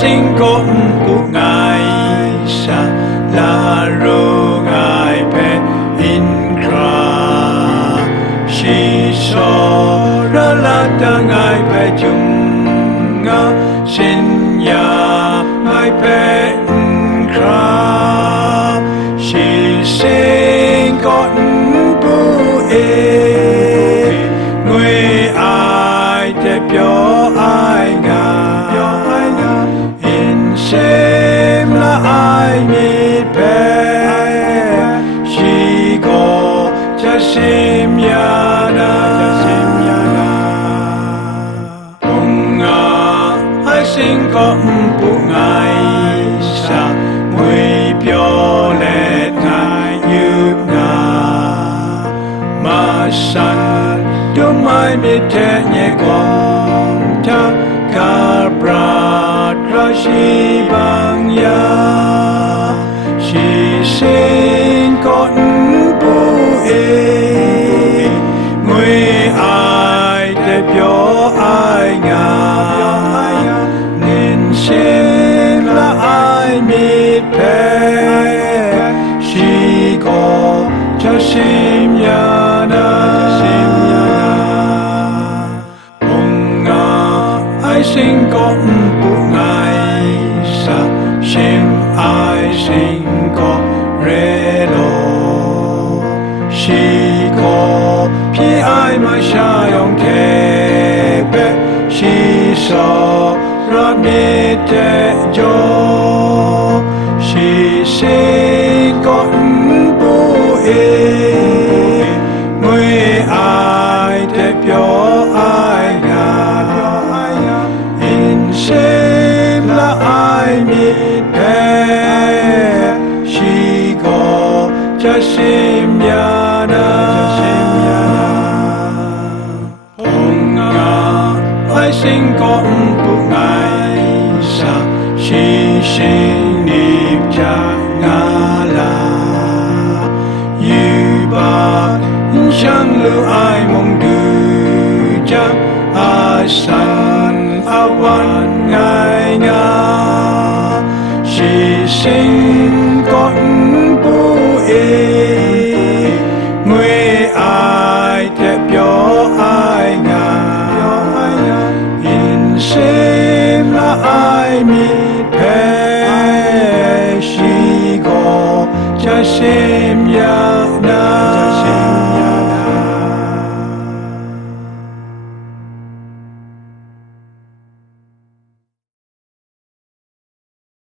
Sinh có cụ ngài sa la ru ngài pe in kra si so ra la ta ngài pe chung nga sin ya ngài pe in kra si sinh có bu e người ai te pyo ai nga Shem la ai mi pe shi go cha shem ya na punga ai sinh có pu ngai sa mui pyo le ngai yu nga ma san do mai mi te nye con ta ka bra Shi bang ya shi sinh con bu e người ai te pyo ai nga nên xem là ai mi pe shi ko cha sim ya na ông nga ai sinh con bu ai sinh có rê lô shi có pi ai mà sa yong ke pe shi so ra mi te jo shi sinh có bu e người ai te pyo ai nga in xem là ai mi Sim ya na ông nga ai sinh có pu ngai sa shi sinh niệm cha nga la yu ba chẳng lưu ai mong du cha ai san awan ngai nga shi sinh có pu người ai te pyo ai nga in xem là ai mi pe shi go cha xem ya